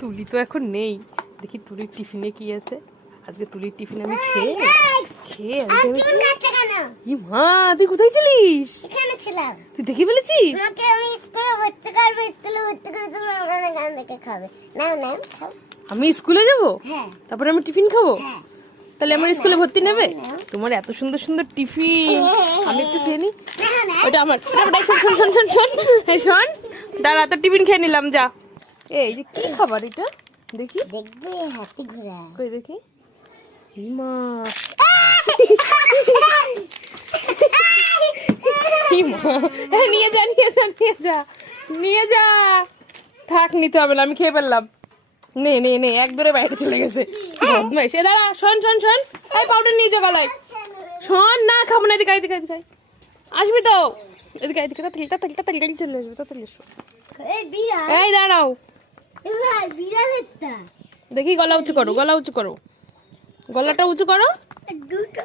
তুলি তো এখন নেই, দেখি তুলির টিফিনে কি আছে। আজকে তুলির টিফিন আমি খেয়ে ই মা, তুই কোথায় ছিলিস? এখানে ছিলাম। তুই দেখে ফেলেছিস? তোমাকে আমি স্কুলে ভর্তি করবো, স্কুলে ভর্তি করে তুমি আমার গান দেখে খাবে। নাও নাও খাও। আমি স্কুলে যাব, হ্যাঁ তারপরে আমি টিফিন খাবো? হ্যাঁ। তাহলে আমার স্কুলে ভর্তি নেবে? নাও। তোমার এত সুন্দর সুন্দর টিফিন, আমি একটু খেয়ে নিই। নাও নাও। ওটা আমার। শোন শোন শোন শোন এই শোন, দাঁড়া, তো টিফিন খেয়ে নিলাম, যা। এই যে কি খাবার এটা, দেখি দেখবে হাতি ঘোড়া। কই দেখি। ই মা, ই মা, নিয়ে যা নিয়ে যা নিয়ে যা নিয়ে যা। থাক, নিতে হবে না, আমি খেয়ে ফেললাম। নে নে নে, এক দূরে বাইরে চলে গেছে বদমাইশ। এ দাঁড়া, শোন শোন শোন, এই পাউডার নিয়ে যা গলায়। শোন না, খাবো না, এদিকে এদিকে এদিকে আসবি তো, এদিকে এদিকে, তাড়াতাড়ি তাড়াতাড়ি তাড়াতাড়ি গাড়ি চলে আসবে, তাড়াতাড়ি এসো। এই বিড়াল, এই দাঁড়াও, এই বিড়াল একটা। দেখি গলা উঁচু করো, গলা উঁচু করো, গলাটা উঁচু করো। দুটো